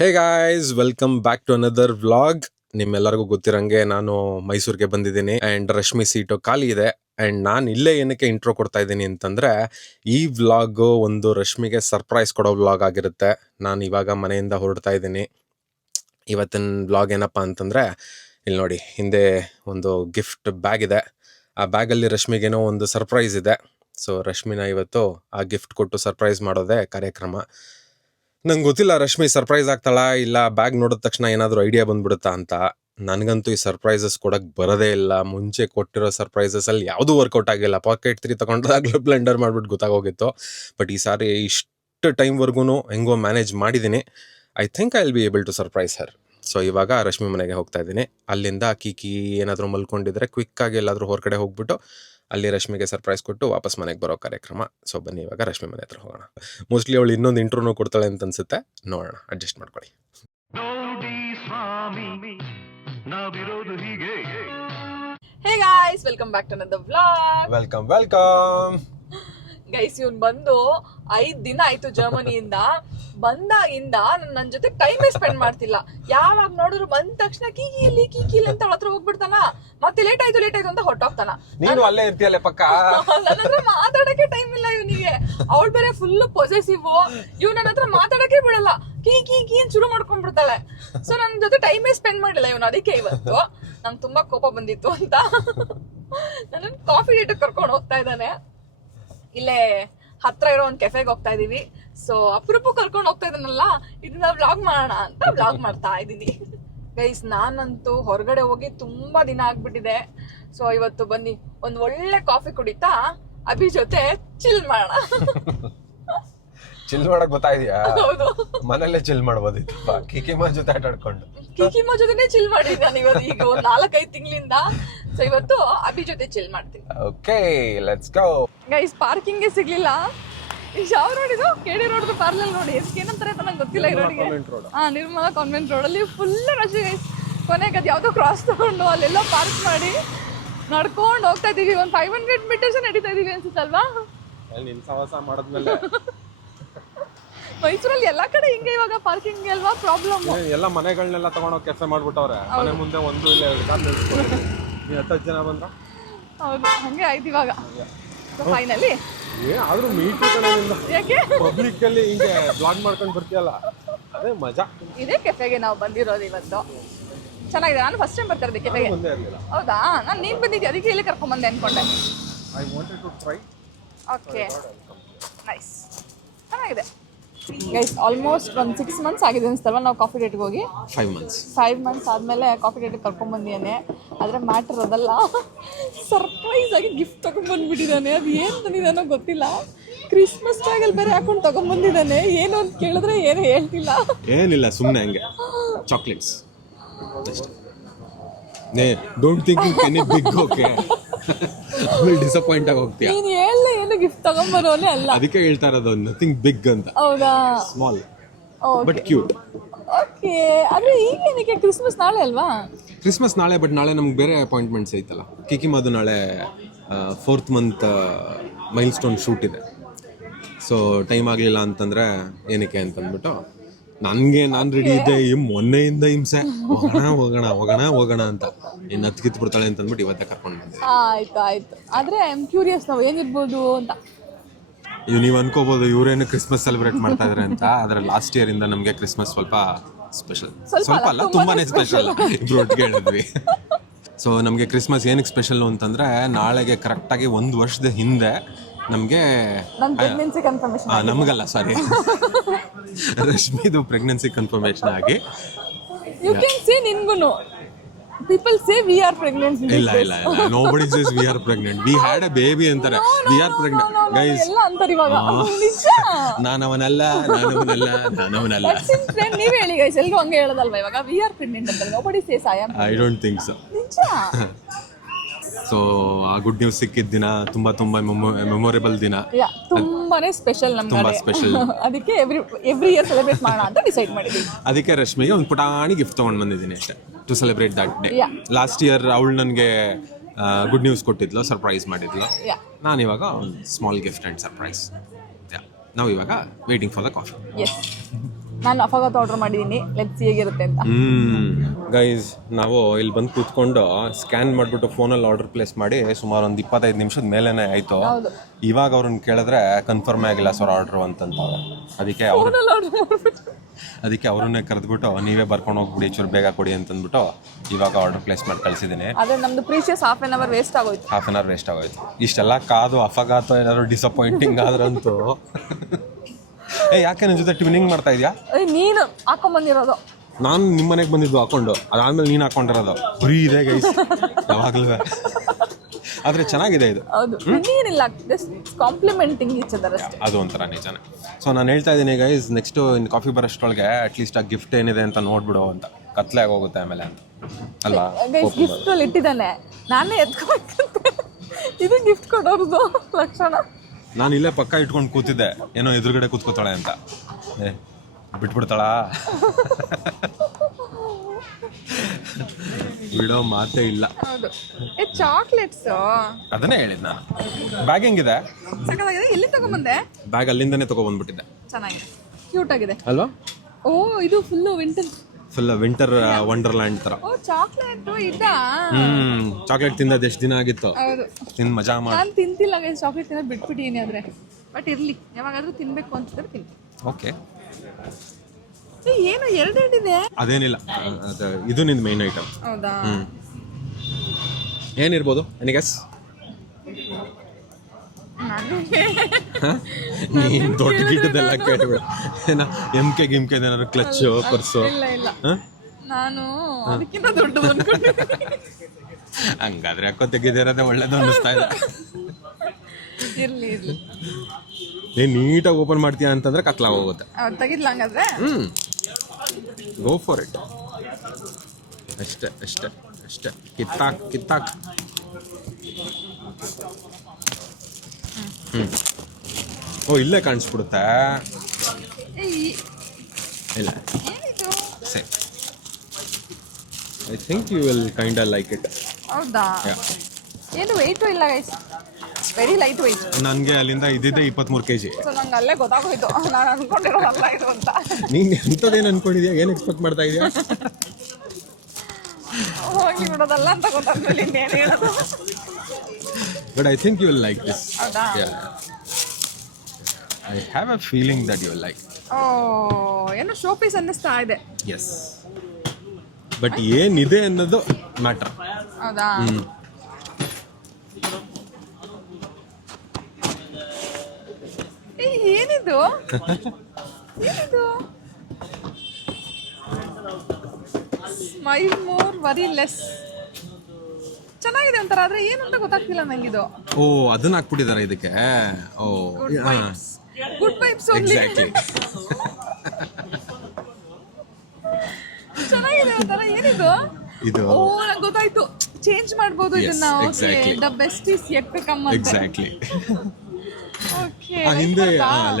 Hey guys, welcome back to another vlog. ನಿಮ್ಮೆಲ್ಲರಿಗೂ ಗೊತ್ತಿರಂಗೆ ನಾನು ಮೈಸೂರಿಗೆ ಬಂದಿದ್ದೀನಿ ಆ್ಯಂಡ್ ರಶ್ಮಿ ಸೀಟು ಖಾಲಿ ಇದೆ. ಆ್ಯಂಡ್ ನಾನು ಇಲ್ಲೇ ಏನಕ್ಕೆ ಇಂಟ್ರೋ ಕೊಡ್ತಾ ಇದ್ದೀನಿ ಅಂತಂದರೆ, ಈ ವ್ಲಾಗು ಒಂದು ರಶ್ಮಿಗೆ ಸರ್ಪ್ರೈಸ್ ಕೊಡೋ ವ್ಲಾಗ್ ಆಗಿರುತ್ತೆ. ನಾನು ಇವಾಗ ಮನೆಯಿಂದ ಹೊರಡ್ತಾ ಇದ್ದೀನಿ. ಇವತ್ತಿನ ವ್ಲಾಗ್ ಏನಪ್ಪ ಅಂತಂದರೆ, ಇಲ್ಲಿ ನೋಡಿ ಹಿಂದೆ ಒಂದು ಗಿಫ್ಟ್ ಬ್ಯಾಗ್ ಇದೆ. ಆ ಬ್ಯಾಗಲ್ಲಿ ರಶ್ಮಿಗೇನೋ ಒಂದು ಸರ್ಪ್ರೈಸ್ ಇದೆ. ಸೊ ರಶ್ಮಿನ ಇವತ್ತು ಆ ಗಿಫ್ಟ್ ಕೊಟ್ಟು ಸರ್ಪ್ರೈಸ್ ಮಾಡೋದೇ ಕಾರ್ಯಕ್ರಮ. ನಂಗೆ ಗೊತ್ತಿಲ್ಲ ರಶ್ಮಿ ಸರ್ಪ್ರೈಸ್ ಆಗ್ತಾಳ ಇಲ್ಲ ಬ್ಯಾಗ್ ನೋಡಿದ ತಕ್ಷಣ ಏನಾದರೂ ಐಡಿಯಾ ಬಂದ್ಬಿಡುತ್ತಾ ಅಂತ. ನನಗಂತೂ ಈ ಸರ್ಪ್ರೈಸಸ್ ಕೊಡಕ್ಕೆ ಬರೋದೇ ಇಲ್ಲ. ಮುಂಚೆ ಕೊಟ್ಟಿರೋ ಸರ್ಪ್ರೈಸಸಲ್ಲಿ ಯಾವುದೂ ವರ್ಕೌಟ್ ಆಗಿಲ್ಲ. ಪಾಕೆಟ್ 3 ತೊಗೊಂಡಾಗಲೂ ಬ್ಲೆಂಡರ್ ಮಾಡಿಬಿಟ್ಟು ಗೊತ್ತಾಗೋಗಿತ್ತು. ಬಟ್ ಈ ಸಾರಿ ಇಷ್ಟು ಟೈಮ್ವರೆಗೂ ಹೆಂಗೋ ಮ್ಯಾನೇಜ್ ಮಾಡಿದ್ದೀನಿ. I think I will be able to surprise her. So ಇವಾಗ ರಶ್ಮಿ ಮನೆಗೆ ಹೋಗ್ತಾ ಇದ್ದೀನಿ. ಅಲ್ಲಿಂದ ಕೀಕಿ ಏನಾದರೂ ಮಲ್ಕೊಂಡಿದ್ರೆ ಕ್ವಿಕ್ಕಾಗಿ ಎಲ್ಲಾದರೂ ಹೊರಗಡೆ ಹೋಗ್ಬಿಟ್ಟು ಅಲ್ಲಿ ರಶ್ಮಿಗೆ ಸರ್ಪ್ರೈಸ್ ಕೊಟ್ಟು ವಾಪಸ್ ಮನೆಗೆ ಬರೋ ಕಾರ್ಯಕ್ರಮ. ಸೊ ಬನ್ನಿ ಇವಾಗ ರಶ್ಮಿ ಮನೆ ಹತ್ರ ಹೋಗೋಣ. ಮೋಸ್ಟ್ಲಿ ಅವಳು ಇನ್ನೊಂದು ಇಂಟ್ರೋನೂ ಕೊಡ್ತಾಳೆ ಅಂತ ಅನ್ಸುತ್ತೆ. ನೋಡೋಣ, ಅಡ್ಜಸ್ಟ್ ಮಾಡ್ಕೊಳ್ಳಿ. Hey guys, welcome back to another vlog. Welcome. Guys, ಇವ್ನು ಬಂದು 5 ದಿನ ಆಯ್ತು ಜರ್ಮನಿಯಿಂದ. ಬಂದಾಗಿಂದ ನನ್ನ ಜೊತೆ ಟೈಮೇ ಸ್ಪೆಂಡ್ ಮಾಡ್ತಿಲ್ಲ. ಯಾವಾಗ ನೋಡಿದ್ರು ಬಂದ ತಕ್ಷಣ ಕೀಕಿ ಅಂತ ಅವಳ ಹತ್ರ ಹೋಗ್ಬಿಡ್ತಾನ. ಮತ್ತೆ ಲೇಟ್ ಆಯ್ತು ಅಂತ ಹೊಟ್ಟೋಗ್ತಾನ. ನೀನು ಅಲ್ಲೇ ಇರ್ತೀಯಲ್ಲ ಪಕ್ಕ. ನನ್ನ ಹತ್ರ ಮಾತಾಡಕ್ಕೆ ಟೈಮ್ ಇಲ್ಲ ಇವನಿಗೆ. ಅವಳು ಬೇರೆ ಫುಲ್ ಪೊಸೆಸಿವ್. ಇವ್ ನನ್ನ ಹತ್ರ ಮಾತಾಡಕ್ಕೆ ಬಿಡಲ್ಲ. ಕೀ ಶುರು ಮಾಡ್ಕೊಂಡ್ಬಿಡ್ತಾಳೆ. ಸೊ ನನ್ನ ಜೊತೆ ಟೈಮೇ ಸ್ಪೆಂಡ್ ಮಾಡಿಲ್ಲ ಇವನು. ಅದಕ್ಕೆ ಇವತ್ತು ನಂಗೆ ತುಂಬಾ ಕೋಪ ಬಂದಿತ್ತು ಅಂತ ನನ್ನ ಕಾಫಿ ಡೇಟ್ ಕರ್ಕೊಂಡು ಹೋಗ್ತಾ ಇದ್ದಾನೆ. ಇಲ್ಲೇ ಹತ್ರ ಇರೋ ಒಂದು ಕೆಫೆಗೆ ಹೋಗ್ತಾ ಇದೀವಿ. ಸೊ ಅಪರೂಪ ಕರ್ಕೊಂಡು ಹೋಗ್ತಾ ಇದನ್ನಲ್ಲ, ಇದನ್ನ ವ್ಲಾಗ್ ಮಾಡೋಣ ಅಂತ ವ್ಲಾಗ್ ಮಾಡ್ತಾ ಇದ್ದೀನಿ. ಗೈಸ್, ನಾನಂತೂ ಹೊರಗಡೆ ಹೋಗಿ ತುಂಬಾ ದಿನ ಆಗ್ಬಿಟ್ಟಿದೆ. ಸೊ ಇವತ್ತು ಬನ್ನಿ ಒಂದ್ ಒಳ್ಳೆ ಕಾಫಿ ಕುಡಿತಾ ಅಭಿ ಜೊತೆ ಚಿಲ್ ಮಾಡೋಣ. ಚಿಲ್ ಮಾಡಕ್ ಗೊತ್ತಾಯ್ದಿಯಾ? ಹೌದು, ಮನೇಲೆ ಚಿಲ್ ಮಾಡ್ಬೋದಿತ್ತು. ಕಿಕಿಮ ಜೊತೆ ಆಟ ಆಡ್ಕೊಂಡು ಕಿಕಿಮ ಜೊತೆನೆ ಚಿಲ್ ಮಾಡಿದ್ದೆ ನಾನು ಇವತ್ತು. ಈಗ ಒಂದ್ 4-5 ತಿಂಗಳಿಂದ. ಸೊ ಇವತ್ತು ಅಭಿ ಜೊತೆ ಚಿಲ್ ಮಾಡ್ತೀನಿ. Okay, let's go. ಗೈಸ್, ಪಾರ್ಕಿಂಗ್ಗೆ ಸಿಗ್ಲಿಲ್ಲ. ಯಾವ ರೋಡ್ ಇದು? ಕೆಡಿ ರೋಡ್ ಪಾರ್ಲಲ್ ನೋಡಿ. ಇದಕ್ಕೆ ಏನಂತಾರೆ ಅಂತ ನಂಗೆ ಗೊತ್ತಿಲ್ಲ. ಈ ರೋಡ್ಗೆ ನಿರ್ಮಲಾ ಕಾನ್ವೆಂಟ್ ರೋಡ್ ಅಲ್ಲಿ ಫುಲ್ ರಶ್. ಗೈಸ್, ಕೊನೆಗೆ ಅದು ಯಾವ್ದೋ ಕ್ರಾಸ್ ತಗೊಂಡು ಅಲ್ಲೆಲ್ಲ ಪಾರ್ಕ್ ಮಾಡಿ ನಡ್ಕೊಂಡು ಹೋಗ್ತಾ ಇದೀವಿ. ಒಂದು 500 ಮೀಟರ್ಸ್ ನಡೀತಾ ಇದೀವಿ ಅನ್ಸುತ್ತಲ್ವಾ? ನಿನ್ ಸವಾಸ ಮಾಡಿದ್ಮೇಲೆ ಮೈಸೂರಲ್ಲಿ ಎಲ್ಲಾ ಕಡೆ ಹಿಂಗೆ ಇವಾಗ ಪಾರ್ಕಿಂಗ್ ಅಲ್ವಾ ಪ್ರಾಬ್ಲಮ್. ಎಲ್ಲ ಮನೆಗಳನ್ನೆಲ್ಲ ತಗೊಂಡೋಗಿ ಕೆಫೆ ಮಾಡ್ಬಿಟ್ಟವ್ರೆ. ಮನೆ ಮುಂದೆ 1 ಇಲ್ಲ 2 ಕಾರ್ ನಿಲ್ಸ್ಕೊಂಡು 10 ಜನ ಬಂದ್ರ. ಹೌದು, ಹಂಗೆ ಆಯ್ತು ಇವಾಗ. ಫೈನಲಿ ಆದ್ರೂ ಮೀಟ್ ಕಡೆಯಿಂದ ಯಾಕೆ ಪಬ್ಲಿಕ್ ಅಲ್ಲಿ ಹಿಂಗೆ ಬ್ಲಾಗ್ ಮಾಡ್ಕೊಂಡು ಬರ್ತೀಯಲ್ಲ, ಅದೇ ಮಜಾ. ಇದೇ ಕೆಫೆಗೆ ನಾವು ಬಂದಿರೋದು ಇವತ್ತು. ಚೆನ್ನಾಗಿದೆ. ನಾನು ಫಸ್ಟ್ ಟೈಮ್ ಬರ್ತಾ ಇರೋದು ಕೆಫೆಗೆ. ಹೌದಾ? ನಾನು ನೀನ್ ಬಂದಿದ್ದೆ, ಅದಕ್ಕೆ ಇಲ್ಲಿ ಕರ್ಕೊಂಡ್ ಬಂದೆ ಅನ್ಕೊಂಡೆ. I wanted to try. Okay, nice, ಚೆನ್ನಾಗಿದೆ. ಗೈಸ್, ಆಲ್ಮೋಸ್ಟ್ ಒಂದು 6 ಮಂತ್ಸ್ ಆಗಿದೆ ಅನ್ಸ್ತಲ್ವಾ ನಾವು ಕಾಫಿ ಡೇಟ್ಗೆ ಹೋಗಿ? 5 ಮಂತ್ಸ್ ಆದಮೇಲೆ ಕಾಫಿ ಡೇಟಿಗೆ ಕರ್ಕೊಂಡ್ಬಂದಿದ್ದಾನೆ. ಆದರೆ ಮ್ಯಾಟರ್ ಅದಲ್ಲ, ಸರ್ಪ್ರೈಸ್ ಆಗಿ ಗಿಫ್ಟ್ ತೊಗೊಂಡ್ಬಂದ್ಬಿಟ್ಟಿದ್ದಾನೆ. ಅದು ಏನು ತಂದಿದ್ದಾನೋ ಗೊತ್ತಿಲ್ಲ. ಕ್ರಿಸ್ಮಸ್ ಟ್ಯಾಗಲ್ಲಿ ಬೇರೆ ಹಾಕೊಂಡು ತೊಗೊಂಡ್ಬಂದಿದ್ದಾನೆ. ಏನು ಅಂತ ಕೇಳಿದ್ರೆ ಏನು ಹೇಳ್ತಿಲ್ಲ. ಏನಿಲ್ಲ, ಸುಮ್ಮನೆ ಹಂಗೆ ಚಾಕ್ಲೇಟ್ಸ್ ಅಷ್ಟೇ. Don't think any big. Okay, disappoint ಆಗಿ ಹೋಗ್ತೀಯ. ನೀನು ಹೇಳಲೇ ಏನು ಗಿಫ್ಟ್ ತಗೊಂಡ್ಬರೋನೇ ಅಲ್ಲ. ಅದಕ್ಕೆ ಹೇಳ್ತಾ ಇರೋದು ನಥಿಂಗ್ ಬಿಗ್ ಅಂತ. ಹೌದಾ? Small but cute. ಓಕೆ, ಆದರೆ ಈಗ ಏನಕ್ಕೆ? ಕ್ರಿಸ್ಮಸ್ ನಾಳೆ ಅಲ್ವಾ? ಕ್ರಿಸ್ಮಸ್ ನಾಳೆ, ಬಟ್ ನಾಳೆ ನಮ್ಗೆ ಬೇರೆ ಅಪಾಯಿಂಟ್ಮೆಂಟ್ಸ್ ಐತಲ್ಲ. ಕಿಕಿಮದು ನಾಳೆ 4th month milestone shoot ಇದೆ. ಸೊ ಟೈಮ್ ಆಗಲಿಲ್ಲ ಅಂತಂದರೆ ಏನಕ್ಕೆ ಅಂತಂದ್ಬಿಟ್ಟು ನಾನು ರೆಡಿ ಇದ್ದೆ. ಮೊನ್ನೆಯಿಂದ ಹಿಂಸೆ, ಹೋಗೋಣ ಅಂತ. ಇನ್ನು ಹತ್ತು ಬಿಡ್ತಾಳೆ ಅಂತಂದ್ಬಿಟ್ಟು ಇವತ್ತೇ ಕರ್ಕೊಂಡು ಬಂದೆ. ಆಯ್ತು. ಆದರೆ ಐ ಆಮ್ ಕ್ಯೂರಿಯಸ್, ನಾವು ಏನಿರ್ಬೋದು ಅಂತ. ನೀವು ಅನ್ಕೋಬಹುದು ಇವರೇನು ಕ್ರಿಸ್ಮಸ್ ಸೆಲೆಬ್ರೇಟ್ ಮಾಡ್ತಾ ಇದಾರೆ ಅಂತ. ಆದರೆ ಲಾಸ್ಟ್ ಇಯರ್ ಇಂದ ನಮಗೆ ಕ್ರಿಸ್ಮಸ್ ಸ್ವಲ್ಪ ಸ್ಪೆಷಲ್. ಸ್ವಲ್ಪ ಅಲ್ಲ, ತುಂಬಾನೇ ಸ್ಪೆಷಲ್. ಇಬ್ರು ಒಟ್ಟಿಗೆ ಹೇಳಿದ್ವಿ. ಸೊ ನಮಗೆ ಕ್ರಿಸ್ಮಸ್ ಏನಕ್ಕೆ ಸ್ಪೆಷಲ್ ಅಂತಂದ್ರೆ, ನಾಳೆಗೆ ಕರೆಕ್ಟಾಗಿ 1 ವರ್ಷದ ಹಿಂದೆ ನಮಗೆ ನಮಗಲ್ಲ, ಸಾರಿ, ರಶ್ಮಿದು ಪ್ರೆಗ್ನೆನ್ಸಿ ಕನ್ಫರ್ಮೇಷನ್ ಆಗಿ. ಯು ಕ್ಯಾನ್ ಸೇ ನಿನ್ಗುನು. People say we are pregnant. ಇಲ್ಲ, nobody says we are pregnant. We had a baby ಅಂತಾರೆ. We are pregnant. Guys, ಎಲ್ಲ ಅಂತಾರೆ ಇವಾಗ. ನಿಜ, ನಾನವನಲ್ಲ. ನೀವು ಹೇಳಿ ಗೈಸ್, ಎಲ್ಲರೂ ಹಂಗೆ ಹೇಳೋದಲ್ವಾ ಇವಾಗ? we are pregnant ಅಂತಾರೆ. nobody says I am pregnant. I don't think so. ನಿಜ. ಸೊ ಆ ಗುಡ್ ನ್ಯೂಸ್ ಸಿಕ್ಕಿದ ದಿನ ತುಂಬಾ ಮೆಮೊರೇಬಲ್ ದಿನ. ತುಂಬಾನೇ ಸ್ಪೆಷಲ್ ನಮ್ಗೆ. ತುಂಬಾ ಸ್ಪೆಷಲ್. ಅದಕ್ಕೆ ಎವ್ರಿ ಇಯರ್ ಸೆಲೆಬ್ರೇಟ್ ಮಾಡೋಣ ಅಂತ ಡಿಸೈಡ್ ಮಾಡಿದ್ವಿ. ಅದಕ್ಕೆ ರಶ್ಮಿಗೆ ಒಂದು ಪುಟಾಣಿ ಗಿಫ್ಟ್ ತಗೊಂಡು ಬಂದಿದ್ದೀನಿ ಅಷ್ಟೇ, to celebrate that day. Last year ಅವಳು ನನಗೆ ಗುಡ್ ನ್ಯೂಸ್ ಕೊಟ್ಟಿದ್ಲು, ಸರ್ಪ್ರೈಸ್ ಮಾಡಿದ್ಲು. ನಾನು ಇವಾಗ ಒಂದು ಸ್ಮಾಲ್ ಗಿಫ್ಟ್ ಆ್ಯಂಡ್ ಸರ್ಪ್ರೈಸ್. ನಾವು ಇವಾಗ waiting for the coffee. Yes. ನಾನು ಅಫಗಾತ್ ಆರ್ಡರ್ ಮಾಡಿದ್ದೀನಿ, ಲೆಟ್ಸ್ ಹೇಗಿರುತ್ತೆ ಅಂತ. ಗೈಸ್ ನಾವು ಇಲ್ಲಿ ಬಂದು ಕೂತ್ಕೊಂಡು ಸ್ಕ್ಯಾನ್ ಮಾಡಿಬಿಟ್ಟು ಫೋನಲ್ಲಿ ಆರ್ಡರ್ ಪ್ಲೇಸ್ ಮಾಡಿ ಸುಮಾರು ಒಂದು 25 ನಿಮಿಷದ ಮೇಲೇನೆ ಆಯಿತು. ಹೌದು, ಇವಾಗ ಅವ್ರನ್ನ ಕೇಳಿದ್ರೆ ಕನ್ಫರ್ಮ್ ಆಗಿಲ್ಲ ಸರ್ ಆರ್ಡ್ರು ಅಂತಂತಾರೆ. ಅದಕ್ಕೆ ಅವ್ರನ್ನೇ ಕರೆದ್ಬಿಟ್ಟು ನೀವೇ ಬರ್ಕೊಂಡು ಹೋಗ್ಬಿಡಿ ಚೂರು ಬೇಗ ಕೊಡಿ ಅಂತಂದ್ಬಿಟ್ಟು ಇವಾಗ ಆರ್ಡರ್ ಪ್ಲೇಸ್ ಮಾಡಿ ಕಳಿಸಿದ್ದೀನಿ. ಅದೇ ನಮ್ದು precious half an hour waste ಆಗೋಯ್ತು. ಹಾಫ್ ಆನ್ ಅವರ್ ವೇಸ್ಟ್ ಆಗೋಯ್ತು. ಇಷ್ಟೆಲ್ಲ ಕಾದು ಅಫಗಾತ ಏನಾದ್ರು ಡಿಸಪಾಯಿಂಟಿಂಗ್ ಆದ್ರಂತೂ ಯಾಕೆ ನನ್ನ ಜೊತೆ ಟ್ಯೂನಿಂಗ್ ಮಾಡ್ತಾ ಇದೆಯಾ? ನೀನು ಹಾಕೊಂಬಂದಿರೋದು, ನಾನು ನಿಮ್ಮ ಮನೆಗೆ ಬಂದಿದ್ದು ಹಾಕೊಂಡು, ಅದಾದ್ಮೇಲೆ ನೀನು ಹಾಕೊಂಡಿರೋದು ಫ್ರೀ ಇದೆ ಗೈಸ್ ಯಾವಾಗಲೂ. ಆದರೆ ಚೆನ್ನಾಗಿದೆ ಇದು. ಹೌದು, ಏನಿಲ್ಲ, ಜಸ್ಟ್ ಕಾಂಪ್ಲಿಮೆಂಟಿಂಗ್ ಈಚ್ ಅದರ್ ಅಷ್ಟೇ. ಅದು ಒಂಥರ ನಿಜಾನೆ. ಸೊ ನಾನು ಹೇಳ್ತಾ ಇದ್ದೀನಿ ಗೈಸ್, ನೆಕ್ಸ್ಟು ಇನ್ನು ಕಾಫಿ ಬರೋಷ್ಟೊಳಗೆ ಅಟ್ಲೀಸ್ಟ್ ಆ ಗಿಫ್ಟ್ ಏನಿದೆ ಅಂತ ನೋಡ್ಬಿಡು ಅಂತ. ಕತ್ಲೆ ಆಗೋಗುತ್ತೆ ಆಮೇಲೆ ಅಂತ ಅಲ್ವಾ? ಗಿಫ್ಟ್ ಅಲ್ಲಿ ಇಟ್ಟಿದ್ದಾನೆ, ನಾನೇ ಎತ್ಕೊಬೇಕಂತ. ಇದು ಗಿಫ್ಟ್ ಕೊಡೋರ್ದು ಲಕ್ಷಣ. ನಾನು ಇಲ್ಲೇ ಪಕ್ಕ ಇಟ್ಕೊಂಡು ಕೂತಿದ್ದೆ, ಏನೋ ಎದುರುಗಡೆ ಕೂತ್ಕೋತಾಳೆ ಅಂತ. ಬಿಟ್ಬಿಡ್ತಾಳ ಬಿಡೋ ಮಾತೇ ಇಲ್ಲ. ಹೌದು, ಚಾಕ್ಲೇಟ್ಸ್ ಅದನ್ನೇ ಹೇಳಿದ್ ನಾನು. ಬ್ಯಾಗ್ ಹೆಂಗಿದೆ? ಸಕ್ಕತ್ತಾಗಿದೆ. ಎಲ್ಲಿ ತಗೊಂಬಂದೆ? ಬ್ಯಾಗ್ ಅಲ್ಲಿಂದನೇ ತಗೊಬಂದ್ಬಿಟ್ಟಿದ್ದೆ. ಚೆನ್ನಾಗಿದೆ, ಕ್ಯೂಟ್ ಆಗಿದೆ ಅಲ್ವಾ? ಓ, ಇದು ಫುಲ್ ವಿಂಟರ್ ವಂಡರ್ಲ್ಯಾಂಡ್ ತರ. ಓ, ಚಾಕ್ಲೇಟ್ ಇದಾ? ಚಾಕ್ಲೇಟ್ ತಿಂದದ್ದು ಎಷ್ಟು ದಿನ ಆಗಿತ್ತು. ಹೌದು, ತಿಂದು ಮಜಾ ಮಾಡಿ. ನಾನು ತಿಂತಿಲ್ಲ ಗೈಸ್, ಚಾಕ್ಲೇಟ್ ತಿನ್ನೋದು ಬಿಟ್ಬಿಟ್ಟಿನಿ. ಆದ್ರೆ ಬಟ್ ಇರ್ಲಿ, ಯಾವಾಗಾದ್ರೂ ತಿನ್ಬೇಕು ಅನ್ಸಿದ್ರೆ ತಿಂತೀನಿ. ಓಕೆ, ಏನು ಎರಡೆರಡಿದೆ? ಅದೇನಿಲ್ಲ, ಇದು ನಿಂದು ಮೈನ್ ಐಟಮ್. ಹೌದಾ? ಏನಿರ್ಬೋದು ಎನಿಗೆಸ್? ನೀನ್ ದೊಡ್ಡ ಗಿಡ್ಡದೆಲ್ಲ ಕೇಳಬೇಡ. ಏನ MK ಏನಾದ್ರು ಕ್ಲಚ್ ಪರ್ಸು? ಇಲ್ಲ, ನಾನು ಅದಕ್ಕಿಂತ ದೊಡ್ಡದು ಅನ್ಕೊಂಡಿದ್ದೀನಿ. ಹಂಗಾದ್ರೆ ಯಾಕೋ ತೆಗೆದಿರೋದೇ ಒಳ್ಳೇದು ಅನ್ನಿಸ್ತಾ ಇದೆ. ಇರ್ಲಿ. ನೀನ್ ನೀಟಾಗಿ ಓಪನ್ ಮಾಡ್ತೀಯ ಅಂತಂದ್ರೆ ಕತ್ಲಾಗ ಹೋಗುತ್ತೆ. ತೆಗಿದ್ಲ ಹಂಗಾದ್ರೆ? Go for it. ಅಷ್ಟೇ ಕಿತ್ತಾಕ್. ಓ, ಇಲ್ಲೇ ಕಾಣಿಸ್ಬಿಡುತ್ತೆ. ಇಲ್ಲ, same. I think you will kind of like it. ಹೌದಾ? ಏನು ವೆಯ್ಟು ಇಲ್ಲ ಗೈಸ್, ವೆರಿ ಲೈಟ್ ವೆಯ್ಟ್. ನನಗೆ ಅಲ್ಲಿಂದ ಇದ್ದಿದ್ದೆ 23 kg. ಸೊ ನಂಗೆ ಅಲ್ಲೇ ಗೊತ್ತಾಗೋಯ್ತು, ನಾನು ಅನ್ಕೊಂಡಿರೋದಲ್ಲ ಇದು ಅಂತ. ನೀನು ಎಂಥದ್ದೇನು ಅನ್ಕೊಂಡಿದ್ಯಾ? ಏನು ಎಕ್ಸ್ಪೆಕ್ಟ್ ಮಾಡ್ತಾ ಇದೀಯಾ? ಹೋಗಿ ಬಿಡೋದಲ್ಲ ಅಂತ ಗೊತ್ತಾಗ್ಲಿಲ್ಲ, ಇನ್ನೇನು ಹೇಳೋದು. But I think you will like this. ಹೌದಾ? I have a feeling that you will like. Oh, ಏನೋ ಶೋ ಪೀಸ್ ಅನ್ನಿಸ್ತಾ ಇದೆ. ಎಸ್, ಬಟ್ ಏನಿದೆ ಅನ್ನೋದು ಮ್ಯಾಟರ್. ಹೌದಾ? ಏನಿದು? Smile more worry less. ಚೆನ್ನಾಗಿದೆ ಒಂಥರ, ಆದ್ರೆ ಏನು ಅಂತ ಗೊತ್ತಾಗ್ತಿಲ್ಲ ನಂಗಿದು. ಓ, ಅದನ್ನ ಹಾಕ್ಬಿಟ್ಟಿದ್ದಾರೆ ಇದಕ್ಕೆ. ಓ, ಗುಡ್ ವೈಬ್ಸ್ ಓನ್ಲಿ. ಎಕ್ಸಾಕ್ಟ್ಲಿ. ಚೆನ್ನಾಗಿದೆ ಒಂಥರ. ಏನಿದು? ಇದು ಓ, ನಂಗೆ ಗೊತ್ತಾಯ್ತು, ಚೇಂಜ್ ಮಾಡ್ಬೋದು ಇದನ್ನ. Okay, the best is yet to come ಅಂತ. ಎಕ್ಸಾಕ್ಟ್ಲಿ. ಓಕೆ, ಹಿಂದೆ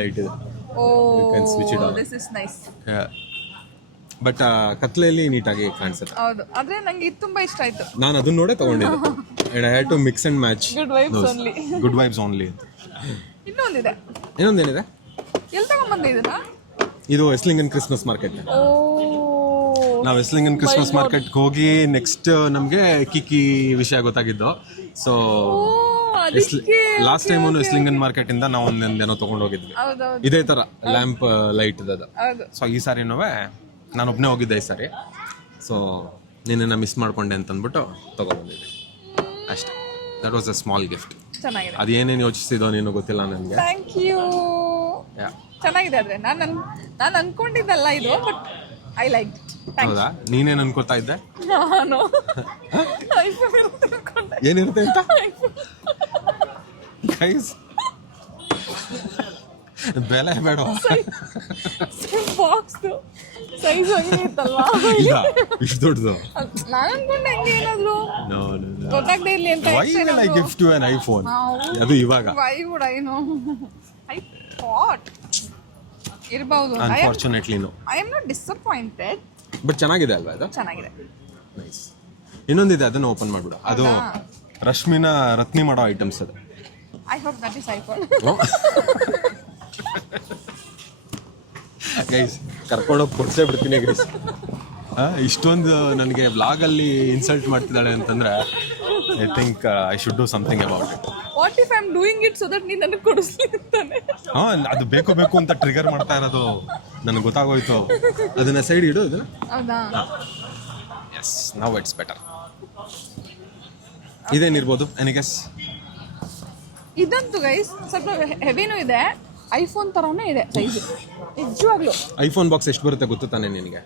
ಲೈಟ್ ಇದೆ. Oh, switch it on. This is nice. But ಕತ್ಲೆಯಲ್ಲಿ ನೀಟಾಗಿ ಕಾಣಿಸುತ್ತೆ. ಹೌದು, ಆದ್ರೆ ನಂಗೆ ಇದು ತುಂಬಾ ಇಷ್ಟ ಆಯ್ತು. ನಾನು ಅದನ್ನ ನೋಡೇ ತಗೊಂಡಿದ್ದೆ. And I had to mix and match. Good vibes only. Good vibes only. ಇನ್ನೊಂದಿದೆ. ಇನ್ನೊಂದೇನಿದೆ? ಎಲ್ಲಿ ತಗೊಂಡ್ಬಂದೆ ಇದನ್ನ? ಇದು ಎಸ್ಲಿಂಗನ್ ಕ್ರಿಸ್ಮಸ್ ಮಾರ್ಕೆಟ್. ಓ, ನಾವು ಎಸ್ಲಿಂಗನ್ ಕ್ರಿಸ್ಮಸ್ ಮಾರ್ಕೆಟ್ಗೆ ಹೋಗಿ ನೆಕ್ಸ್ಟ್ ನಮಗೆ ಕಿಕ್ಕಿ ವಿಷಯ ಗೊತ್ತಾಗಿದ್ದು. ಸೊ ಲಾಸ್ಟ್ ಟೈಮ್ ಎಸ್ಲಿಂಗನ್ ಮಾರ್ಕೆಟ್ ಇಂದ ನಾವು ಒಂದೇನೋ ತಗೊಂಡು ಹೋಗಿದ್ವಿ, ಇದೇ ತರ ಲ್ಯಾಂಪ್ ಲೈಟ್ ಅದು. ಸೊ ಈ ಸಾರಿನೂ ನಾನು ಒಬ್ಬನೇ ಹೋಗಿದ್ದೆ ಈ ಸಾರಿ. ಸೊ ನಿನ್ನ ಮಿಸ್ ಮಾಡ್ಕೊಂಡೆ ಅಂತ ಅಂದ್ಬಿಟ್ಟು ತಗೊಂಡ್ಬಂದಿದ್ದೆ ಅಷ್ಟೇ. That was a small gift. ಚೆನ್ನಾಗಿದೆ. ಅದೇನೇನು ಯೋಚಿಸಿದೋ ನೀನು ಗೊತ್ತಿಲ್ಲ ನನಗೆ. Thank you. ಚೆನ್ನಾಗಿದೆ. ಆದ್ರೆ ನಾನು ಅನ್ಕೊಂಡಿದ್ದಲ್ಲ ಇದು, ಬಟ್ ಐ ಲೈಕ್. ಹೌದಾ? ನೀನೇನು ಅನ್ಕೊಳ್ತಾ ಇದ್ದೆ? ನಾನು ಏನಿರುತ್ತೆ ಅಂತ ಗೈಸ್, ಬೆಲೆ ಬೇಡ. ಬಾಕ್ಸ್ ಸೈಜ್ ಹಂಗೆ ಇತ್ತಲ್ವಾ? ಇಷ್ಟು ದೊಡ್ಡದು. ನಾನು ಅನ್ಕೊಂಡೆ ಹಂಗೆ ಏನಾದ್ರು ಗೊತ್ತಾಗದೆ ಇರ್ಲಿ ಅಂತ. Why will I gift you an iPhone? ಅದು ಇವಾಗ. Why would I know? I thought ಇರಬಹುದು. Unfortunately no. I am not disappointed. But ಚೆನ್ನಾಗಿದೆ ಅಲ್ವಾ ಇದು? ಚೆನ್ನಾಗಿದೆ. ನೈಸ್. ಇನ್ನೊಂದಿದೆ, ಅದನ್ನ ಓಪನ್ ಮಾಡ್ಬಿಡು. ಅದು ರಶ್ಮಿನ ರತ್ನಿ ಮಾಡೋ ಐಟಮ್ಸ್ ಅದು. I hope that is iPhone. Guys ಕರ್ಕೊಂಡೋಗಿ ಕೊಡ್ಸೇ ಬಿಡ್ತೀನಿ ಗೈಸ್. ಇಷ್ಟೊಂದು ನನಗೆ ವ್ಲಾಗಲ್ಲಿ ಇನ್ಸಲ್ಟ್ ಮಾಡ್ತಿದ್ದಾಳೆ ಅಂತಂದ್ರೆ I think I should do something about it. What if I am doing it so that ನೀನು ನನಗೆ ಕೊಡಿಸ್ಲಿ ಅಂತಾನೆ. ಅದು ಬೇಕು ಅಂತ ಟ್ರಿಗರ್ ಮಾಡ್ತಾ ಇರೋದು ನನಗೆ ಗೊತ್ತಾಗೋಯ್ತು. ಅದನ್ನ ಸೈಡ್ ಇಡು. ಇದನ್ನ ಹೌದಾ? Yes, now it's better. ಇದೇನಿರ್ಬೋದು ಎನಿಗೆಸ್? ಇದಂತೂ ಗೈಸ್ ಸ್ವಲ್ಪ ಹೆವಿನೂ ಇದೆ, ಐಫೋನ್ ತರಾನೇ ಇದೆ ಸೈಜ್ ನಿಜವಾಗ್ಲು. ಐಫೋನ್ ಬಾಕ್ಸ್ ಎಷ್ಟು ಬರುತ್ತೆ ಗೊತ್ತು ತಾನೆ ನಿನಗೆ?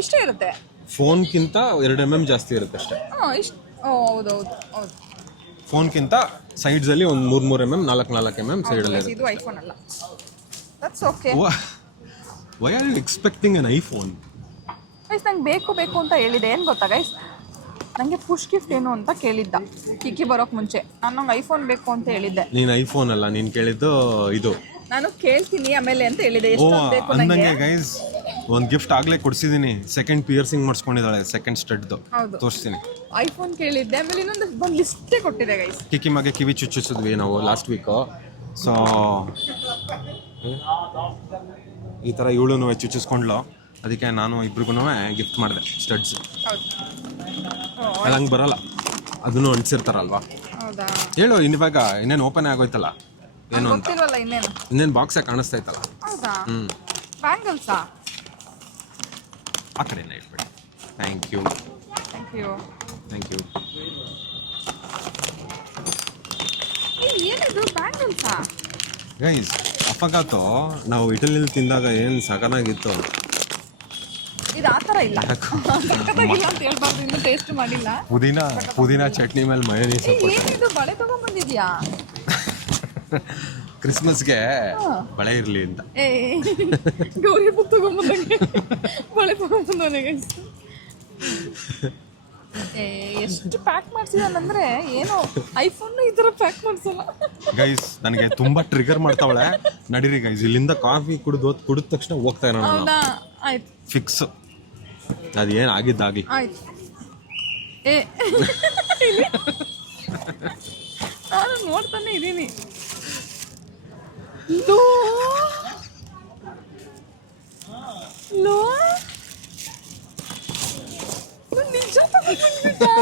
ಇಷ್ಟೇ ಇರುತ್ತೆ. ಫೋನ್ಗಿಂತ 2 mm ಜಾಸ್ತಿ ಇರುತ್ತೆ ಅಷ್ಟೇ. ಇಷ್ಟು. ಹೌದು. ಫೋನ್ಗಿಂತ ಸೈಡ್ಸ್ ಅಲ್ಲಿ ಒಂದು 3 mm 4 mm ಸೈಡ್ ಅಲ್ಲಿ. ಇದು ಐಫೋನ್ ಅಲ್ಲ. That's okay. Why are you expecting an iPhone? Guys ನಂಗೆ ಬೇಕು ಅಂತ ಹೇಳಿದೆ. ಏನು ಗೊತ್ತಾ ಗೈಸ್, ನನಗೆ ಪುಷ್ ಗಿಫ್ಟ್ ಏನು ಅಂತ ಕೇಳಿದ್ದ ಕಿಕ್ಕಿ ಬರೋಕ್ ಮುಂಚೆ. ನಾನು ನಂಗೆ ಐಫೋನ್ ಬೇಕು ಅಂತ ಹೇಳಿದ್ದೆ. ನೀನು ಐಫೋನ್ ಅಲ್ಲ, ನೀನು ಕೇಳಿದ್ದು ಇದು. ನಾನು ಕೇಳ್ತೀನಿ ಆಮೇಲೆ ಅಂತ ಹೇಳಿದೆ. ಓ, ಎಷ್ಟು ಬೇಕು ಅಂದಂಗೆ ನನಗೆ. ಗೈಸ್ ಒಂದು ಗಿಫ್ಟ್ ಆಗ್ಲೇ ಕೊಡ್ಸಿದೀನಿ. ಸೆಕೆಂಡ್ ಪಿಯರ್ಸಿಂಗ್ ಮಾಡಿಸ್ಕೊಂಡಿದ್ದಾಳೆ, ಸೆಕೆಂಡ್ ಸ್ಟಡ್ದು. ಹೌದು, ತೋರಿಸ್ತೀನಿ. ಐಫೋನ್ ಕೇಳಿದ್ದೆ, ಆಮೇಲೆ ಒಂದು ಲಿಸ್ಟೇ ಕೊಟ್ಟಿದೆ ಗೈಸ್. ಕಿಕ್ಕಿ ಮಗೆ ಕಿವಿ ಚುಚ್ಚಿಸಿದ್ವಿ ನಾವು ಲಾಸ್ಟ್ ವೀಕು. ಸೊ ಈ ಥರ ಇವಳು ಚುಚ್ಚಿಸ್ಕೊಂಡ್ಲು. ಅದಕ್ಕೆ ನಾನು ಇಬ್ರಿಗೂ ಗಿಫ್ಟ್ ಮಾಡಿದೆ ಸ್ಟಡ್ಸ್. ಹೌದು. ಅದು ಹಂಗೆ ಬರಲ್ಲ, ಅದನ್ನು ಅಂಟಿಸಿರ್ತಾರಲ್ವಾ. ಹೌದಾ? ಹೇಳು ಇವಾಗ ಇನ್ನೇನು ಓಪನ್ ಆಗೋಯ್ತಲ್ಲ ಏನು ಅಂತ. ಗೊತ್ತಿಲ್ವಲ್ಲ ಇನ್ನೇನು ಬಾಕ್ಸೇ ಕಾಣಿಸ್ತಾ ಇತ್ತಲ್ಲ. ಹೌದಾ? ಬ್ಯಾಂಗಲ್ಸಾ? ಆ ಕಡೆನೇ ಇಟ್ಬಿಡಿ. Thank you. ಏನಿದು ಬ್ಯಾಂಗಲ್ಸಾ? ಗೈಸ್ ಅಫಗಾತು ನಾವು ಇಟಲಿಯಲ್ಲಿ ತಿಂದಾಗ ಏನು ಸಕನಾಗಿತ್ತು. ಇದು ಆ ಥರ ಇಲ್ಲ. ಸಕ್ಕತ್ತಾಗಿಲ್ಲ ಅಂತ ಹೇಳ್ಬಾರ್ದು, ಇನ್ನೂ ಟೇಸ್ಟ್ ಮಾಡಿಲ್ಲ. ಪುದೀನ ಚಟ್ನಿ ಮೇಲೆ ಮಯೋನೀಸ್. ಏನಿದು ಬಳೆ ತಗೊಂಡ್ಬಂದಿದ್ಯಾ? ಕ್ರಿಸ್ಮಸ್ಗೆ ಬಳೆ ಇರಲಿ ಅಂತ. ಗೌರಿ ಬುಕ್ ತಗೊಂಡ್ಬಂದಂಗೆ ಬಳೆ ತಗೊಂಡ್ಬಂದವನೇ ಗೈಸ್. ಎಷ್ಟು ಪ್ಯಾಕ್ ಮಾಡ್ಸಿದಾನಂದ್ರೆ ಏನೋ ಐಫೋನ್ ಈ ಥರ ಪ್ಯಾಕ್ ಮಾಡ್ಸಲ್ಲ ಗೈಸ್. ನನಗೆ ತುಂಬಾ ಟ್ರಿಗರ್ ಮಾಡ್ತಾವಳೆ. ನಡೀರಿ ಗೈಸ್, ಇಲ್ಲಿಂದ ಕಾಫಿ ಕುಡಿದ ತಕ್ಷಣ ಹೋಗ್ತಾ ಇರೋಣ. ಹೌದಾ? ಆಯ್ತು, ಫಿಕ್ಸ್. ಅದೇನು ಆಗಿದ್ದಾಗಲಿ. ಆಯ್ತು. ನಾನು ನೋಡ್ತಾನೆ ಇದ್ದೀನಿ. ನಿಜ ತಗೊಂಡ್ಬಂದ್ಬಿಟ್ಟಾ?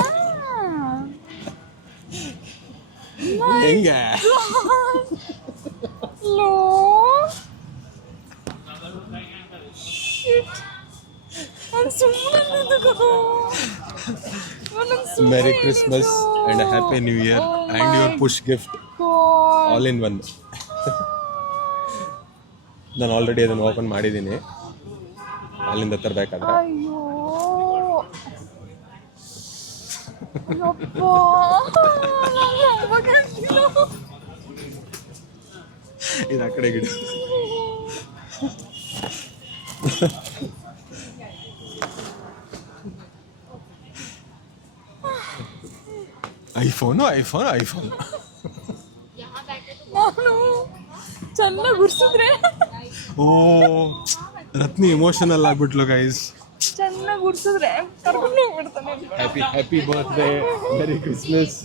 ಹೆಂಗೆ? Low Merry Christmas and a Happy New Year and your push gift all in one. ನಾನು ಆಲ್ರೆಡಿ ಅದನ್ನು ಓಪನ್ ಮಾಡಿದ್ದೀನಿ, ಅಲ್ಲಿಂದ ತರಬೇಕಾದ್ರೆ. ಅಯ್ಯೋ ಇದು ಆ ಕಡೆ ಗಿಡ. ಐಫೋನ್ ನಾನು ಚೆನ್ನಾಗಿ ಗುರ್ಸಿದ್ರೆ ಓ ರತ್ನಿ ಎಮೋಷನಲ್ ಆಗ್ಬಿಟ್ಲು ಗೈಸ್. ಚೆನ್ನಾಗಿ ಗುರ್ಸಿದ್ರೆ ಕರ್ಕೊಂಡು ಹೋಗ್ಬಿಡ್ತಾನೆ. Happy birthday, merry Christmas.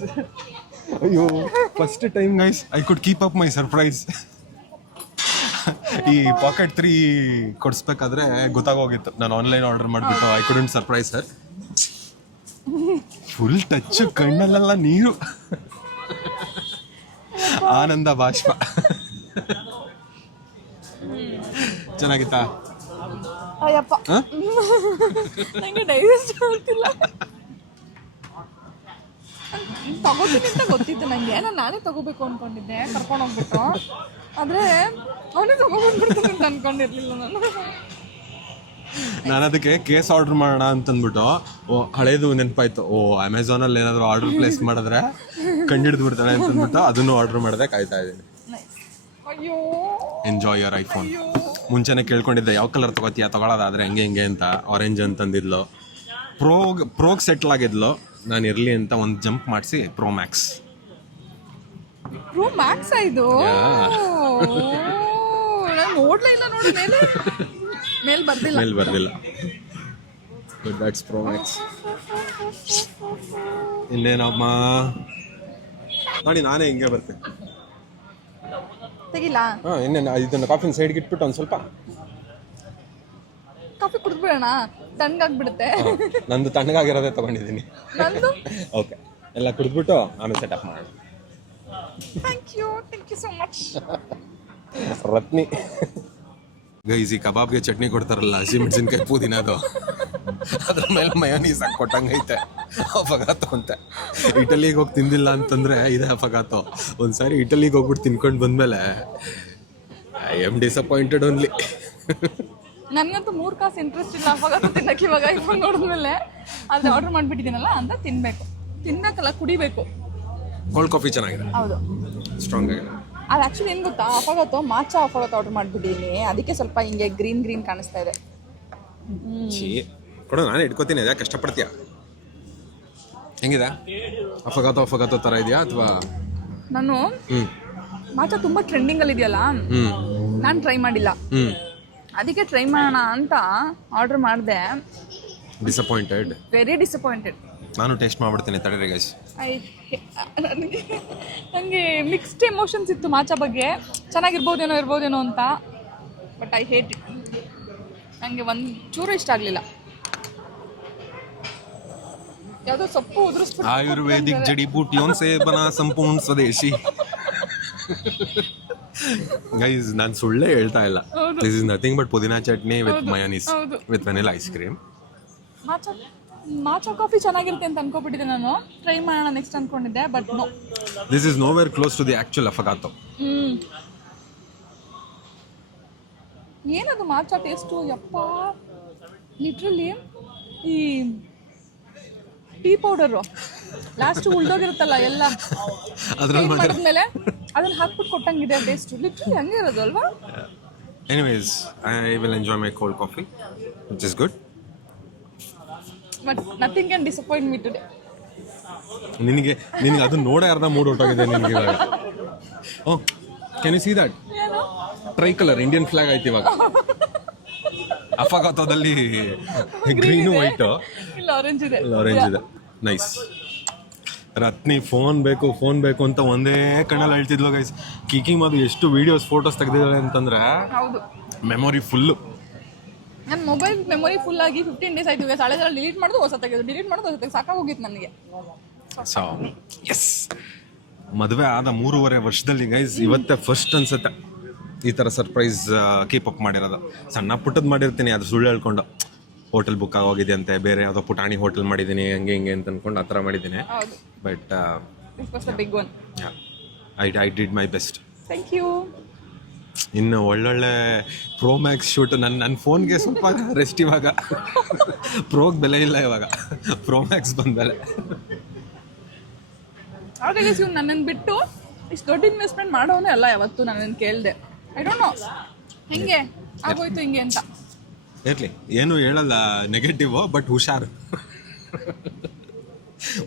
ಅಯ್ಯೋ first time guys I could keep up my surprise. ಈ ಪಾಕೆಟ್ 3 ಕೊಡಿಸ್ಬೇಕಾದ್ರೆ ಗೊತ್ತಾಗೋಗಿತ್ತು. ನಾನು ಆನ್ಲೈನ್ ಆರ್ಡರ್ ಮಾಡಿಬಿಟ್ಟು I couldn't surprise sir. Full touch, ಕಣ್ಣಲ್ಲೆಲ್ಲ ನೀರು, ಆನಂದ ಬಾಷ್ಪ. ಚೆನ್ನಾಗಿತ್ತಾ? ಅಯ್ಯಪ್ಪ, ನಂಗೆ ಡೈಜೆಸ್ಟ್ ಆಗ್ತಿಲ್ಲ. ತಗೋತೀನಿ ಅಂತ ಗೊತ್ತಿತ್ತು ನನಗೆ. ನಾನೇ ತಗೋಬೇಕು ಅನ್ಕೊಂಡಿದ್ದೆ, ಕರ್ಕೊಂಡು ಹೋಗ್ಬಿಟ್ಟು. ಆದರೆ ಅವನೇ ತಗೊಂಡ್ಬಿಡ್ತಾನೆ ಅಂತ ಅನ್ಕೊಂಡಿರ್ಲಿಲ್ಲ ನಾನು. ನಾನು ಅದಕ್ಕೆ ಕೇಸ್ ಆರ್ಡರ್ ಮಾಡೋಣ ಅಂತಂದ್ಬಿಟ್ಟು ಹಳೇದು ನೆನಪಾಯ್ತು. ಅಮೆಝಾನಲ್ಲಿ ಏನಾದರೂ ಆರ್ಡರ್ ಪ್ಲೇಸ್ ಮಾಡಿದ್ರೆ ಕಂಡಿಡ್ದು ಬಿಡ್ತಾಳೆ ಅಂತಂದ್ಬಿಟ್ಟು ಅದನ್ನು ಆರ್ಡರ್ ಮಾಡಿದೆ. ಕಾಯ್ತಾ ಇದ್ದೀನಿ. Enjoy your iPhone. ಮುಂಚೆನೆ ಕೇಳ್ಕೊಂಡಿದ್ದೆ ಯಾವ ಕಲರ್ ತಗೋತೀಯ, ತಗೊಳ್ಳೋದಾದ್ರೆ ಹೆಂಗೆ ಅಂತ. ಆರೆಂಜ್ ಅಂತಂದಿದ್ಲು. ಪ್ರೋಗ್ ಸೆಟ್ಲ್ ಆಗಿದ್ಲು. ನಾನು ಇರಲಿ ಅಂತ ಒಂದು ಜಂಪ್ ಮಾಡಿಸಿ ಪ್ರೋ ಮ್ಯಾಕ್ಸ್ ಇದು ನಾನು ನೋಡ್ಲೇ ಇಲ್ಲ. ನೋಡಿ ಮೇಲ್ ಬರ್ದಿಲ್ಲ. That's pro max. ಇನ್ನೇನಮ್ಮ ನೋಡಿ, ನಾನೇ ಹಿಂಗೆ ಬರ್ತೇನೆ. ತೆಗಿಲ್ಲ. ಇನ್ನೇನು ಇದನ್ನು ಕಾಫಿನ ಸೈಡ್ಗೆ ಇಟ್ಬಿಟ್ಟು ಒಂದು ಸ್ವಲ್ಪ ಬಿಡೋಣ, ತಣ್ಣಗಾಗ್ಬಿಡುತ್ತೆ. ನಂದು ತಣ್ಣಗಾಗಿರೋದೇ ತಗೊಂಡಿದ್ದೀನಿ. ನಂದು ಓಕೆ, ಎಲ್ಲ ಕುಡಿದ್ಬಿಟ್ಟು ಆಮೇಲೆ ಸೆಟಪ್ ಮಾಡೋಣ. Thank you so much. Ratni guys, ಈ ಕಬಾಬ್ಗೆ ಚಟ್ನಿ ಕೊಡ್ತಾರಲ್ಲ, ಹಸಿಮೆಣಸಿನ್ಕಾಯಿ ಪುದೀನದು, ಅದ್ರ ಮೇಲೆ ಮಯೋನೀಸ್ ಹಾಕಿ ಕೊಟ್ಟಂಗೈತೆ. ಅಫಗಾತು ಅಂತ ಇಟಲಿಗೆ ಹೋಗಿ ತಿಂದಿಲ್ಲ ಅಂತಂದ್ರೆ ಇದೇ ಅಫಗಾತು. ಒಂದ್ಸಾರಿ ಇಟಲಿಗೆ ಹೋಗ್ಬಿಟ್ಟು ತಿನ್ಕೊಂಡು ಬಂದ್ಮೇಲೆ ಐ ಆಮ್ ಡಿಸಪಾಯಿಂಟೆಡ್ ಓನ್ಲಿ. ನನ್ಗಂತೂ 3 ಕಾಸು ಇಂಟ್ರೆಸ್ಟ್ ಇಲ್ಲ ಅವಾಗ ತಿನ್ನಕ್ಕೆ. ಇವಾಗ ಇವಾಗ ನೋಡಿದ್ಮೇಲೆ ಅದು ಆರ್ಡರ್ ಮಾಡ್ಬಿಟ್ಟಿದ್ದೀನಲ್ಲ ಅಂತ ತಿನ್ಬೇಕಲ್ಲ, ಕುಡಿಬೇಕು. ಕೋಲ್ಡ್ ಕಾಫಿ ಚೆನ್ನಾಗಿದೆ, ಹೌದು, ಸ್ಟ್ರಾಂಗ್ ಆಗಿದೆ. ಅದು ಆಕ್ಚುಲಿ ಏನು ಗೊತ್ತಾ, ಅಫಾಗತ್ತೋ ಮಾಚಾ ಅಫಾಗತ್ತೋ ಆರ್ಡರ್ ಮಾಡ್ಬಿಟ್ಟಿದ್ದೀನಿ, ಅದಕ್ಕೆ ಸ್ವಲ್ಪ ಹಿಂಗೆ ಗ್ರೀನ್ ಕಾಣಿಸ್ತಾ ಇದೆ. ಕೊಡು, ನಾನು ಇಟ್ಕೋತೀನಿ. ಅದೇ ಕಷ್ಟಪಡ್ತೀಯ. ಹೆಂಗಿದೆ? ಅಫಗಾತೋ ಥರ ಇದೆಯಾ ಅಥವಾ? ನಾನು ಮಾಚಾ ತುಂಬ ಟ್ರೆಂಡಿಂಗಲ್ಲಿ ಇದೆಯಲ್ಲ, ನಾನು ಟ್ರೈ ಮಾಡಿಲ್ಲ, ಅದಕ್ಕೆ ಟ್ರೈ ಮಾಡೋಣ ಅಂತ ಆರ್ಡರ್ ಮಾಡಿದೆ. Disappointed, very disappointed. ನಾನು ಟೇಸ್ಟ್ ಮಾಡ್ಬಿಡ್ತೀನಿ, ತಡೀರಿ ಗೈಸ್. ನನಗೆ ಮಿಕ್ಸ್ಡ್ ಎಮೋಷನ್ಸ್ ಇತ್ತು ಮಾಚಾ ಬಗ್ಗೆ. ಚೆನ್ನಾಗಿರ್ಬೋದೇನೋ ಅಂತ, ಬಟ್ ಐ ಹೇಟ್ ಇಟ್. ನನಗೆ ಒಂದು ಚೂರು ಇಷ್ಟ ಆಗಲಿಲ್ಲ. ಯಾವುದೋ ಸೊಪ್ಪು ಉದುರಿಸ್ಬಿಟ್ಟು ಆಯುರ್ವೇದಿಕ್ ಜಡಿ ಬೂಟಿಯೋನ್ ಸೇ ಬನಾ ಸಂಪೂರ್ಣ ಸ್ವದೇಶಿ. ಗೈಸ್, ನಾನು ಸುಳ್ಳೇ ಹೇಳ್ತಾ ಇಲ್ಲ. This is nothing but pudina chutney with mayonnaise with vanilla ice cream. Matcha coffee ಚೆನ್ನಾಗಿರುತ್ತೆ ಅಂತ ಅನ್ಕೋಬಿಟ್ಟಿದ್ದೆ ನಾನು. ಟ್ರೈ ಮಾಡೋಣ ನೆಕ್ಸ್ಟ್ ಅನ್ಕೊಂಡಿದ್ದೆ, but no. This is nowhere close to the actual affogato. ಏನದು ಮಾಚಾ ಟೇಸ್ಟು? ಯಪ್ಪ, ಲಿಟ್ರಲಿ ಈ ಟೀ ಪೌಡರು ಲಾಸ್ಟ್ ಉಳ್ದೋಗಿರುತ್ತಲ್ಲ ಎಲ್ಲ, ಅದ್ರಲ್ಲಿ ಮಾಡಿದ್ಮೇಲೆ ಅದನ್ನ ಹಾಕ್ಬಿಟ್ಟು ಕೊಟ್ಟಂಗಿದೆ ಟೇಸ್ಟ್. ಲಿಟ್ರಲಿ ಹಂಗೆ ಇರೋದು ಅಲ್ವಾ? Anyways, I will enjoy my cold coffee, which is good. But nothing can disappoint me today. ನಿನಗೆ ಅದು ನೋಡೇ ಅರ್ಧ ಮೂಡ್ ಹೊರಟೋಗಿದೆ ನಿನಗೆ ಇವಾಗ. Oh, can you see that? Tricolour Indian flag ಆಯ್ತು ಇವಾಗ. ಅಫಗಾತೋದಲ್ಲಿ ಗ್ರೀನು ವೈಟ್, ಇಲ್ಲ ಆರೆಂಜ್ ಇದೆ. ನೈಸ್. ರತ್ನಿ ಫೋನ್ ಬೇಕು ಅಂತ ಒಂದೇ ಕಣ್ಣಲ್ಲಿ ಹೇಳ್ತಿದ್ಲು ಗೈಸ್. ಕಿಕಿಂಗ್ ಅದು ಎಷ್ಟು ವಿಡಿಯೋಸ್ ಫೋಟೋಸ್ ತೆಗೆದಿದ್ದಾಳೆ ಅಂತಂದ್ರೆ, ಹೌದು, ಮೆಮೊರಿ ಫುಲ್ಲು. ನನ್ನ ಮೊಬೈಲ್ ಮೆಮೊರಿ ಫುಲ್ ಆಗಿ 15 days ಆಯ್ತು. ಹಳೆದೆಲ್ಲ ಡಿಲೀಟ್ ಮಾಡೋದು, ಹೊಸ ತೆಗೆದು ಸಾಕಾಗೋಗಿತ್ತು ನನಗೆ. ಸೊ ಎಸ್, ಮದುವೆ ಆದ 3.5 ವರ್ಷದಲ್ಲಿ ಗೈಸ್ ಇವತ್ತೇ ಫಸ್ಟ್ ಅನ್ಸುತ್ತೆ ಈ ಥರ ಸರ್ಪ್ರೈಸ್ ಕೀಪ್ ಅಪ್ ಮಾಡಿರೋದು. ಸಣ್ಣ ಪುಟ್ಟದ್ದು ಮಾಡಿರ್ತೀನಿ, ಅದು ಸುಳ್ಳು ಹೇಳ್ಕೊಂಡು ಹೋಟೆಲ್ ಬುಕ್ ಆಗೋಗಿದೆ ಅಂತೆ, ಬೇರೆ ಯಾವುದೋ ಪುಟಾಣಿ ಹೋಟೆಲ್ ಮಾಡಿದ್ದೀನಿ, ಹಂಗೆ ಅಂತ ಅಂದ್ಕೊಂಡು ಆ ಥರ ಮಾಡಿದ್ದೀನಿ. But big one. I did my best. Thank you. ಇನ್ನು ಒಳ್ಳೊಳ್ಳೆ ಪ್ರೋ ಮ್ಯಾಕ್ಸ್ ಶೂಟ್. ನನ್ನ ಫೋನ್ಗೆ ಸ್ವಲ್ಪ ರೆಸ್ಟ್ ಇವಾಗ. ಪ್ರೋಗೆ ಬೆಲೆ ಇಲ್ಲ ಇವಾಗ, ಪ್ರೋ ಮ್ಯಾಕ್ಸ್ ಬಂದಮೇಲೆ. ಹಾಗಾಗಿ ಇವ್ನು ನನ್ನನ್ನು ಬಿಟ್ಟು ಇಷ್ಟು ದೊಡ್ಡ ಇನ್ವೆಸ್ಟ್ಮೆಂಟ್ ಮಾಡೋನೇ ಅಲ್ಲ. ಯಾವತ್ತು ನನ್ನನ್ನು ಕೇಳಿದೆ, ಐ ಡೋಂಟ್ ನೋ ಹೆಂಗೆ ಆಗೋಯ್ತು ಹಿಂಗೆ ಅಂತ. ಇರಲಿ, ಏನು ಹೇಳಲ್ಲ ನೆಗೆಟಿವ್, ಬಟ್ ಹುಷಾರು.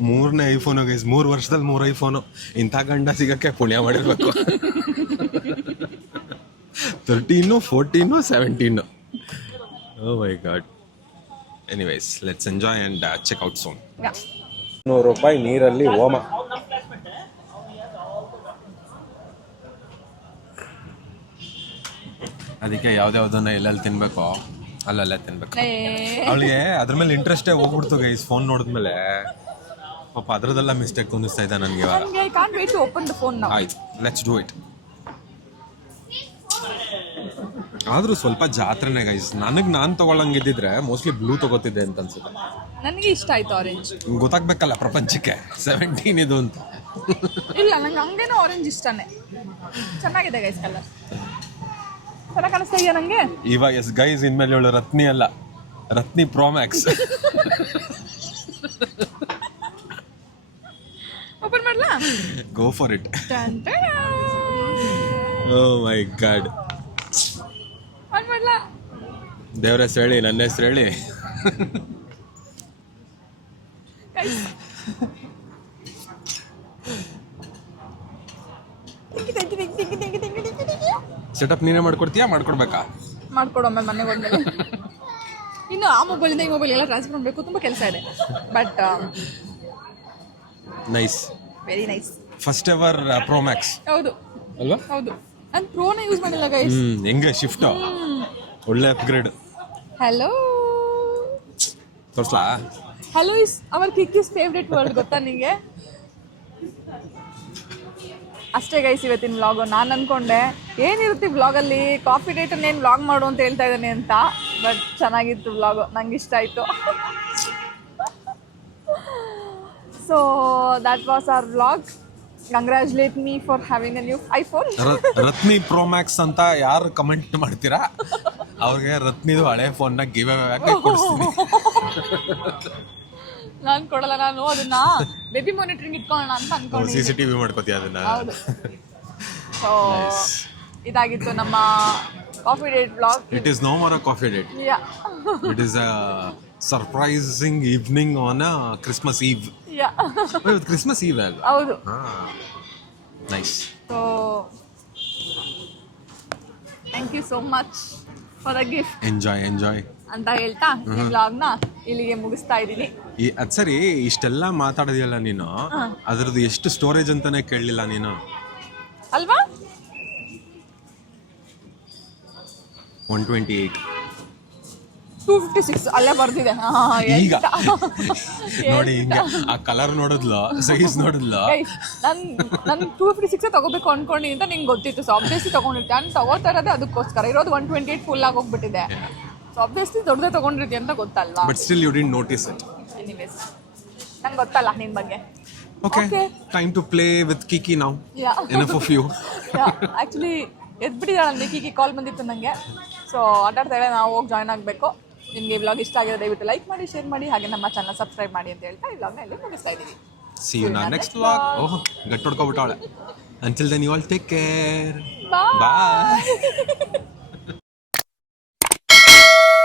3ನೇ ಐಫೋನು ಗೈಸ್, 3 ವರ್ಷದಲ್ಲಿ 3 ಐಫೋನು. ಇಂಥ ಗಂಡ ಸಿಗಕ್ಕೆ ಪುಣ್ಯ ಮಾಡಿರ್ಬೇಕು. 13, 14, 17. Oh my God. Anyways, let's enjoy and check out soon. ₹100 ನೀರಲ್ಲಿ ಹೋಮ. ಅದಕ್ಕೆ ಯಾವ್ದಾವ್ದನ್ನ ಎಲ್ಲೆಲ್ಲಿ ತಿನ್ಬೇಕೋ ಅಲ್ಲಲ್ಲೇ ತಿನ್ಬೇಕು. ಅವಳಿಗೆ ಅದ್ರ ಮೇಲೆ ಇಂಟ್ರೆಸ್ಟೇ ಹೋಗ್ಬಿಡ್ತು ಗೈಸ್. ಫೋನ್ ನೋಡಿದ್ಮೇಲೆ ಪಾಪ ಅದ್ರದೆಲ್ಲ ಮಿಸ್ಟೇಕ್ ಅನ್ನಿಸ್ತಾ ಇದೆ ನನಗೆ ಇವಾಗ. ಆಯ್ತು, ಲೆಟ್ಸ್ ಡೂ ಇಟ್. ಆದ್ರೂ ಸ್ವಲ್ಪ ಜಾತ್ರೆನೇ ಗೈಸ್. ನಾನು ತಗೊಳ್ಳಂಗಿದ್ದಿದ್ರೆ ಮೋಸ್ಟ್ಲಿ ಬ್ಲೂ ತಗೋತಿದ್ದೆ ಅಂತ ಅನ್ಸುತ್ತೆ. ನನಗೆ ಇಷ್ಟ ಆಯ್ತು ಆರೆಂಜ್. ಗೊತ್ತಾಗ್ಬೇಕಲ್ಲ ಪ್ರಪಂಚಕ್ಕೆ 17 ಇದು ಅಂತ. ಇಲ್ಲ, ನಂಗೆ ಹಂಗೇನೋ ಆರೆಂಜ್ ಇಷ್ಟನೇ. ಚೆನ್ನಾಗಿದೆ ಗೈಸ್, ಕಲರ್ ಚೆನ್ನಾಗಿ ಕಾಣಿಸ್ತಾ ಇದೆಯಾ ನಂಗೆ ಇವಾಗ. ಎಸ್ ಗೈಸ್, ಇನ್ಮೇಲೆ ಹೇಳು ರತ್ನಿ ಅಲ್ಲ, ರತ್ನಿ ಪ್ರೋ ಮ್ಯಾಕ್ಸ್. ಓಪನ್ ಮಾಡ್ಲಾ? Go for it. Oh my god. On ಮಾಡ್ಲಾ? ದೇವ್ರ ಹೆಸರು ಹೇಳಿ, ನನ್ನ ಹೆಸರು ಹೇಳಿ. ಸೆಟಪ್ ನೀನೇ ಮಾಡ್ಕೊಡ್ತೀಯಾ, ಮಾಡ್ಕೊಡ್ಬೇಕಾ? ಮಾಡ್ಕೊಡೊಮ್ಮೆ ಮನೆಗೆ ಹೋದ್ಮೇಲೆ. ಇನ್ನು ಆ ಮೊಬೈಲಿಂದ ಈ ಮೊಬೈಲ್ ಎಲ್ಲ ಟ್ರಾನ್ಸ್ಫರ್ ಮಾಡಬೇಕು, ತುಂಬ ಕೆಲಸ ಇದೆ. But nice, very nice. First ever pro max. ಹೌದು ಅಲ್ವಾ? ಹೌದು. ನಾನು ಪ್ರೋನ ಯೂಸ್ ಮಾಡಿಲ್ಲ ಗೈಸ್. ಹೆಂಗೆ ಶಿಫ್ಟ್, ಒಳ್ಳೆ ಅಪ್ಗ್ರೇಡ್. ಹಲೋ ತೋರ್ಸ್ಲಾ? Hello is our Kiki's favourite word ಗೊತ್ತಾ ನಿಂಗೆ? ಅಷ್ಟೇ ಗೈಸ್ ಇವತ್ತಿನ ವ್ಲಾಗು. ನಾನು ಅನ್ಕೊಂಡೆ ಏನಿರುತ್ತೆ ವ್ಲಾಗಲ್ಲಿ, ಕಾಫಿ ಡೇಟನ್ನು ಏನು ವ್ಲಾಗ್ ಮಾಡು ಅಂತ ಹೇಳ್ತಾ ಇದ್ದಾನೆ ಅಂತ. ಬಟ್ ಚೆನ್ನಾಗಿತ್ತು ವ್ಲಾಗು, ನಂಗೆ ಇಷ್ಟ ಆಯಿತು. So that was our vlog. Congratulate me for having a new iPhone. Ratni pro max ಅಂತ ಯಾರು ಕಮೆಂಟ್ ಮಾಡ್ತೀರಾ ಅವ್ರಿಗೆ ರತ್ನಿದು ಹಳೆ ಫೋನ್ನ ಗಿವ್ ಅವೇ ಕೊಡಿಸ್ತೀನಿ. ನಾನು ಕೊಡಲ್ಲ, ನಾನು ಅದನ್ನ ಬೇಬಿ ಮಾನಿಟರಿಂಗ್ ಇಟ್ಕೊಳ್ಳೋಣ ಅಂತ ಅನ್ಕೊಂಡು CCTV ಮಾಡ್ಕೋತೀಯ ಅದನ್ನ. ಹೌದು. ಸೊ ಇದಾಗಿತ್ತು ನಮ್ಮ coffee date vlog. It is no more a coffee date. Yeah it is a surprising evening on a Christmas eve. Yeah Christmas eve ಅಲ್ಲ? ಹೌದು. Nice. So thank you so much for the gift. Enjoy ಅಂತ ಹೇಳ್ತಾ ಈ ವ್ಲಾಗ್ನ ಇಲ್ಲಿಗೆ ಮುಗಿಸ್ತಾ ಇದ್ದೀನಿ. ಅದ್ ಸರಿ, ಇಷ್ಟೆಲ್ಲ ಮಾತಾಡೋದಿಲ್ಲ ನೀನು, ಅದ್ರದ್ದು ಎಷ್ಟು ಸ್ಟೋರೇಜ್ ಅಂತಾನೆ ಕೇಳಲಿಲ್ಲ ನೀನು ಅಲ್ವಾ? 128. 256 ಅಲ್ಲೇ ಬರ್ದಿದೆ. ಈಗ ನೋಡಿ, ಹಿಂಗೆ ಆ ಕಲರ್ ನೋಡಿದ್ಲು, ಸೈಜ್ ನೋಡಿದ್ಲು. ನಾನು 256 ತಗೋಬೇಕು ಅನ್ಕೊಂಡಿದ್ದೀನಿ ಅಂತ ನಿಂಗೆ ಗೊತ್ತಿತ್ತು. ಸೊ ಆಬ್ವಿಯಸ್ಲಿ ತಗೊಂಡಿರ್ತೆ. ನಾನು ತಗೋತಾ ಇರೋದೇ ಅದಕ್ಕೋಸ್ಕರ. ಇರೋದು 128 ಫುಲ್ ಆಗಿ ಹೋಗ್ಬಿಟ್ಟಿದೆ. ಸೊ ಆಬ್ವಿಯಸ್ಲಿ ದೊಡ್ಡದೇ ತಗೊಂಡಿರ್ತಿ ಅಂತ ಗೊತ್ತಲ್ವಾ? But still you didn't notice it. Anyways ನಂಗೆ ಗೊತ್ತಲ್ಲ ನಿನ್ನ ಬಗ್ಗೆ. Okay, time to play with Kiki now. Enough of you. Actually ಎದ್ಬಿಟ್ಟಿದ್ದಾಳೆ ಕೀಕಿ, ಕಾಲ್ ಬಂದಿತ್ತು ನನಗೆ. ಸೊ ಆಟಾಡ್ತಾಳೆ, ನಾವು ಹೋಗಿ ಜಾಯ್ನ್ ಆಗಬೇಕು. ನಿಮಗೆ ಈ ವ್ಲಾಗ್ ಇಷ್ಟ ಆಗಿದೆ ದಯವಿಟ್ಟು ಲೈಕ್ ಮಾಡಿ, ಶೇರ್ ಮಾಡಿ, ಹಾಗೆ ನಮ್ಮ ಚಾನಲ್ ಸಬ್ಸ್ಕ್ರೈಬ್ ಮಾಡಿ ಅಂತ ಹೇಳ್ತಾ ಈ ವ್ಲಾಗ್ನ ಇಲ್ಲಿ ಮುಗಿಸ್ತಾ ಇದ್ದೀವಿ. See you in our next vlog. Oh, ಗಟ್ಟಿ ಹೊಡ್ಕೊಬಿಟ್ಟವಳೆ. Until then you all take care. Bye.